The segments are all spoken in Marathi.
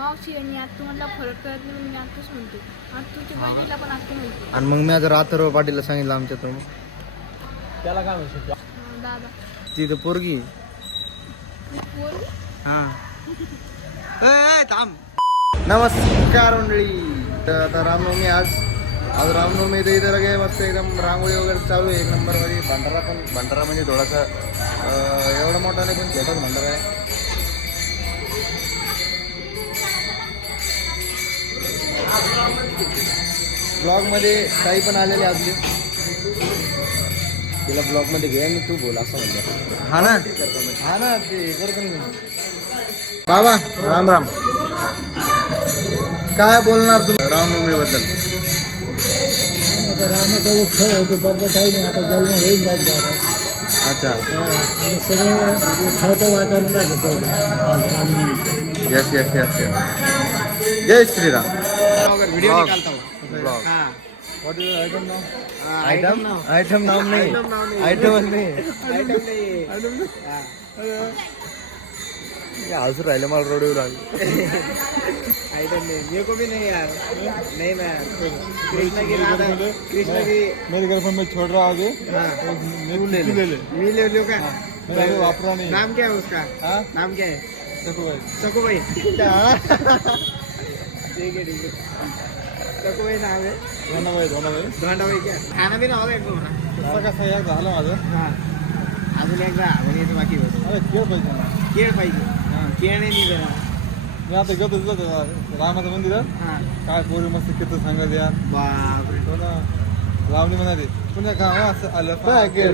मावशी आणि आत्तू म्हटलं फरक कळत नाही, मी आत्तूच म्हणते. आत्तूच्या बहिणीला पण आत्तू म्हणते. आणि मग मी आज रात्र पाटीलला सांगितलं आमच्या तर त्याला काय म्हणतो दादा ती तर पोरगी बोल. हा थांब. नमस्कार मंडळी. तर आता रामनवमी आज रामनवमी तर इथं लगे मस्त एकदम रांगोळी वगैरे चालू आहे एक नंबर मध्ये. भंडारा म्हणजे थोडासा एवढा मोठा नाही पण छोटाच भंडारा आहे. ब्लॉग मध्ये काही पण आलेले आपले तिला ब्लॉग मध्ये घे आणि तू बोल असं म्हणलं. हा ना ते करतो मी. बाबा राम राम. काय बोलणार तुम्ही रामनवमी बद्दल? रामाचा उत्सव होतो बघ काही नाही आता जन्म होईल अच्छा सगळं उत्सवाचं वातावरण राहतं. Yes yes yes yes. जय श्रीराम. व्हिडिओ निकालता ब्लॉग व्हॉट इज आयटम नाव आयटम नाम नाही. आयटम नाही. हसून राहिलं मला रोडवर लागलं. आयटम नहीं मेरे को भी नहीं यार. नहीं ना कृष्ण की राधा कृष्ण की मेरे गर्लफ्रेंड में छोड़ रहा आगे मी ले लो का वापरा नहीं. नाम क्या है उसका हाँ? नाम क्या है देखो भाई सकू भाई. ठीक है सकू भाई नाम है. धोना भाई धोंडा भाई क्या खाना भी ना होगा एक ना. कसं कसं यार झालं माझं. हा अजून एकदा म्हणजे बाकी होतं. अरे केळ पाहिजे ना. केळ पाहिजे. केळ नाही निघाला. मी आता गेलो तिथं रामाचं मंदिरात. हा काय पोरी मस्त किती सांगत यार. बापरे हो ना लावणी म्हणाले पुण्या गावात आलं पाकेर.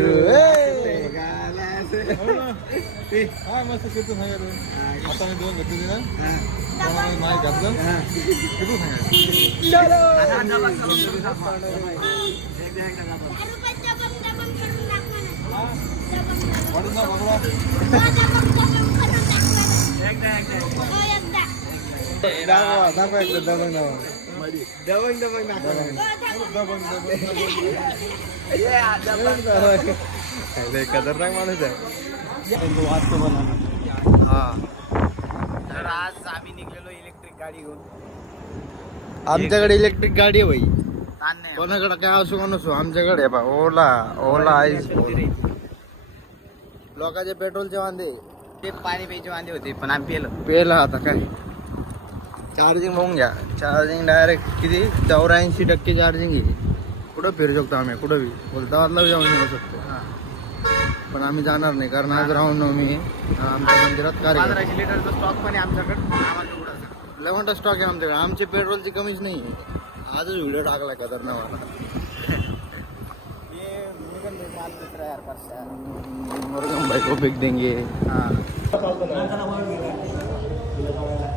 काय मस्त किती सांगत. आता मी 2 घेतली ना हा माहीत घातलं हा किती सांगायचं. वाटत ना बघा दाखवा एकदा दबंग नाव. दबंग दबंग खतरनाक माणूस आहे. हा तर आज आम्ही निघलेलो इलेक्ट्रिक गाडी घेऊन. आमच्याकडे इलेक्ट्रिक गाडी आहे भाई. ताण नाही कोणाकडे काय असो का नसो आमच्याकडे आहे बा. ओला आईस. लोकांचे पेट्रोलचे वांदे ते पाणी प्यायचे वांदे होते पण आम्ही पेलो. पेला आता काय चार्जिंग होऊन घ्या. चार्जिंग डायरेक्ट किती 84% चार्जिंग आहे. कुठं फिरू शकतो आम्ही कुठं बी बोलतावातला जाऊन येऊ शकतो. पण आम्ही जाणार नाही कारण आज राहून मी आमच्या मंदिरात कार्य 1500 लिटरचा स्टॉक पण आहे आमच्याकडे. आम्हाला उघडायचा लेवंटा स्टॉक आहे आमच्याकडे. आमचे पेट्रोलची कमीच नाही आहे. आजच व्हिडिओ टाकला खतरनाक. मुर्गम भाई को फेक देंगे.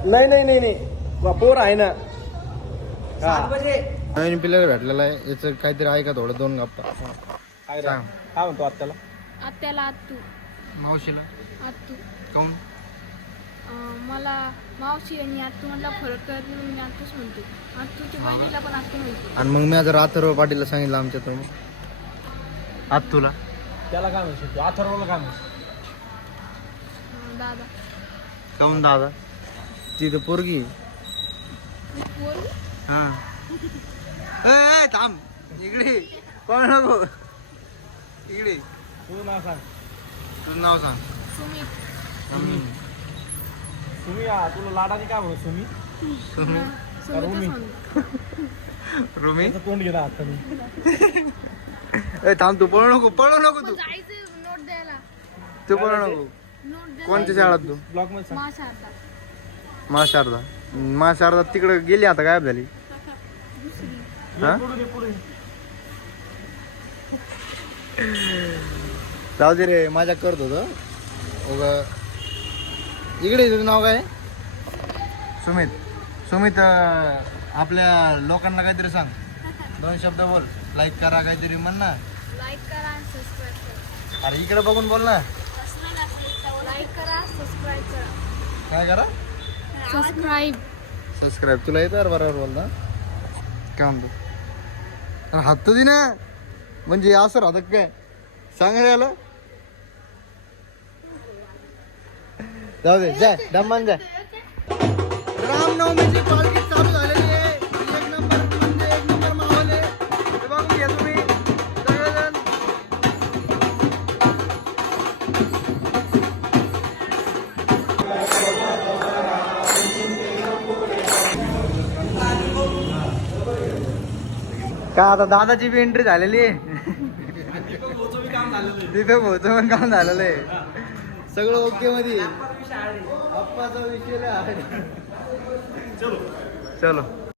नाही पोर आहे ना. नवीन प्लेअर भेटलेला आहे. याचं काहीतरी आहे का थोडं 2 गप्पा काय सांग. काय म्हणतो आत्ताला. आत्याला आत्तू. मावशीला आत्तू काऊन? मला मावशी आणि आत्तू म्हटलं फरक कळत नाही, मी आत्तूच म्हणते. आत्तूच्या बहिणीला पण आत्तू म्हणते. आणि मग मी आज रात्र पाटीलला सांगितलं आमच्या तर आज तुला त्याला काय म्हणतो अथर्वला काय म्हणतो. दादा काऊन दादा? ती तर पोरगी. बोल. हा थांब इकडे कोण नको इकडे. तू नाव सांग. तुझं नाव सांग. सुमित. सुमी तुला लाडाची काय म्हणतो सुमी. सुमितच म्हणते. रुमी तोंड गेला आता मी. थांब तू पळू नको तू. जायचं नोट द्यायला. तू पळू नको. नोट द्यायला. कोणत्या शाळात तू? ब्लॉक मध्ये सांग. माशारदा. महाशारदा तिकडे गेली आता गायब झाली. हा पुढे जाऊ दे रे माझ्या करत होतो. इकडे तुझं नाव काय? सुमित आपल्या लोकांना काहीतरी सांग. 2 शब्द बोल. लाईक करा काहीतरी म्हण ना. लाईक करा आणि सबस्क्राईब करा. अरे इकडे बघून बोल ना. लाईक करा, सबस्क्राईब करा. काय करा? सबस्क्राईब. तुला येतं बरोबर बोलता काय म्हणतो? अरे हात तर दे ना. म्हणजे असं राहतं काय सांग रे याला. जाऊ दे जाय दमान जाय. रामनवमी दीक्षाभूमीची पालखी चालू झालेली आहे. एक नंबर म्हणजे एक नंबर माहोल आहे. हे बघून घ्या तुम्ही सगळेजण. का आता दादाची बी एंट्री झालेली आहे. दीपक भाऊचं पण काम झालेलं आहे. सगळं ओके मध्ये. अप्पाचा विषय चलो.